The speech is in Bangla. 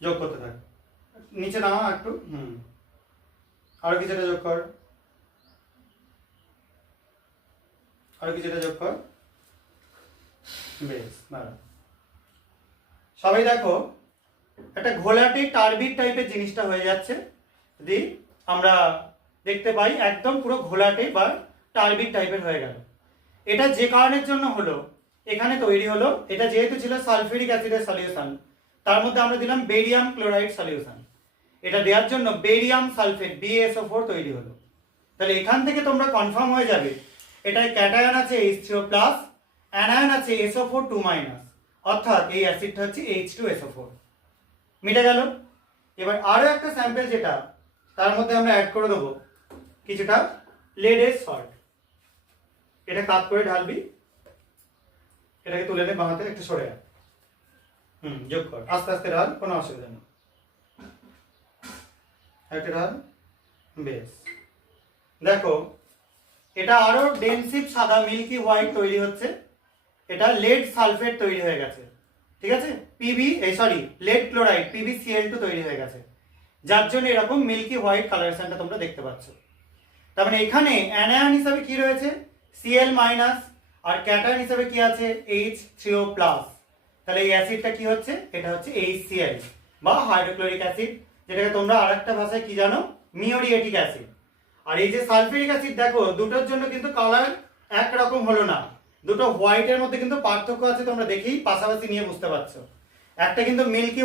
যোগ করতে থাক, নিচে নামা একটু, আরো কিছুটা যোগ কর, আরো কিছুটা যোগ কর, বেশ ভালো। সবাই দেখো একটা ঘোলাটে টার্বিড টাইপের জিনিসটা হয়ে যাচ্ছে, যদি আমরা দেখতে পাই একদম পুরো ঘোলাটে বা টার্বিড টাইপের হয়ে গেল। এটা যে কারণের জন্য হলো, এখানে তৈরি হলো, এটা যেহেতু ছিল সালফিউরিক অ্যাসিডের সলিউশন, তার মধ্যে আমরা দিলাম বেরিয়াম ক্লোরাইড সলিউশন, এটা দেওয়ার জন্য বেরিয়াম সালফেট BaSO4 তৈরি হলো। তাহলে এখান থেকে তোমরা কনফার্ম হয়ে যাবে এটায় ক্যাটায়ন আছে H3O+, অ্যানায়ন আছে SO4 2-, অর্থাৎ এই অ্যাসিডটা হচ্ছে H2SO4। মিটে গেল। এবার আরো একটা স্যাম্পল যেটা তার মধ্যে আমরা অ্যাড করে দেবো কিছুটা লেডের সল্ট, এটা কাট করে ঢালবি, এটাকে তুলে নে বাঁ হাতে, একটু সরে আয়, যোগ কর, আস্তে আস্তে ঢাল, কোনো অসুবিধা নেই, একটা ঢাল, বেশ। দেখো এটা আরো ডেনসিভ সাদা মিল্কি হোয়াইট তৈরি হচ্ছে, এটা লেড সালফেট তৈরি হয়ে গেছে, ঠিক আছে, লেড ক্লোরাইড PbCl2 তৈরি হয়ে গেছে, যার জন্য এরকম মিল্কি হোয়াইট কালারেশনটা তোমরা দেখতে পাচ্ছ। তার মানে এখানে অ্যানায়ন হিসাবে কি রয়েছে Cl-, আর ক্যাটায়ন হিসাবে কি আছে H3O+। তাহলে এই অ্যাসিডটা কি হচ্ছে, এটা হচ্ছে HCl বা হাইড্রোক্লোরিক অ্যাসিড, যেটাকে তোমরা আরেকটা ভাষায় কি জানো, মিওরিয়েটিক অ্যাসিড। আর এই যে সালফিউরিক অ্যাসিড, দেখো দুটোর জন্য কিন্তু কালার একরকম হলো না, দুটো হোয়াইটের মধ্যে কিন্তু পার্থক্য আছে, তোমরা দেখেই পাশাপাশি নিয়ে বুঝতে পারছো। একটা কিন্তু মিল্কি